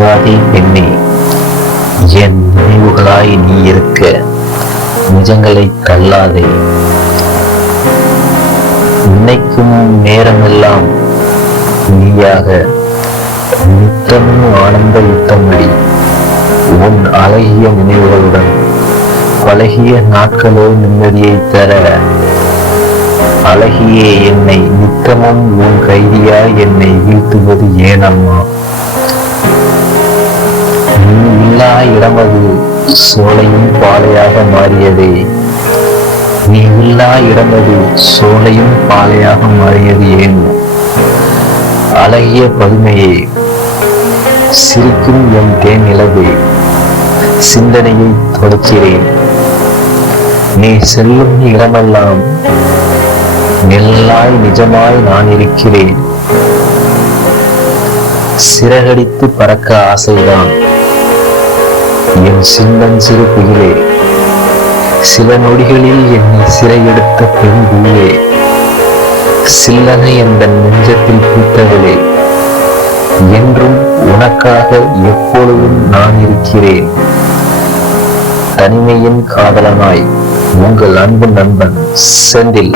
நீங்காதே பெண்ணே, என் நினைவுகளாய் நீ இருக்க நிஜங்களை தள்ளாதே. நினைக்கும் நேரமெல்லாம் நீயாக நித்தமும் ஆனந்த யுத்தமடி. உன் அழகிய நினைவுகளுடன் பழகிய நாட்களோ நிம்மதியை தர. அழகியே, என்னை நித்தமும் உன் கைதியாய் என்னை வீழ்த்துவது ஏனம்மா? நீ இல்லா இடமது சோலையும் பாலையாக மாறியதே. நீ இல்லா இடமது சோலையும் பாலையாக மாறியது ஏன்? அழகிய பதுமையே, சிரிக்கும் என் தேன் நிலவே, சிந்தனையை தொடக்கிறேன். நீ செல்லும் இடமெல்லாம் நெல்லாய் நிஜமாய் நான் இருக்கிறேன். சிறகடித்து பறக்க ஆசைதான் என் சின்னஞ்சிறு புயலே. சில நொடிகளில் என்னை சிறையெடுத்த பெண் பூவே, சில்லனை என்ற நெஞ்சத்தில் பூத்தவளே, என்றும் உனக்காக எப்பொழுதும் நான் இருக்கிறேன். தனிமையின் காதலனாய் உங்கள் அன்பு நண்பன் செந்தில்.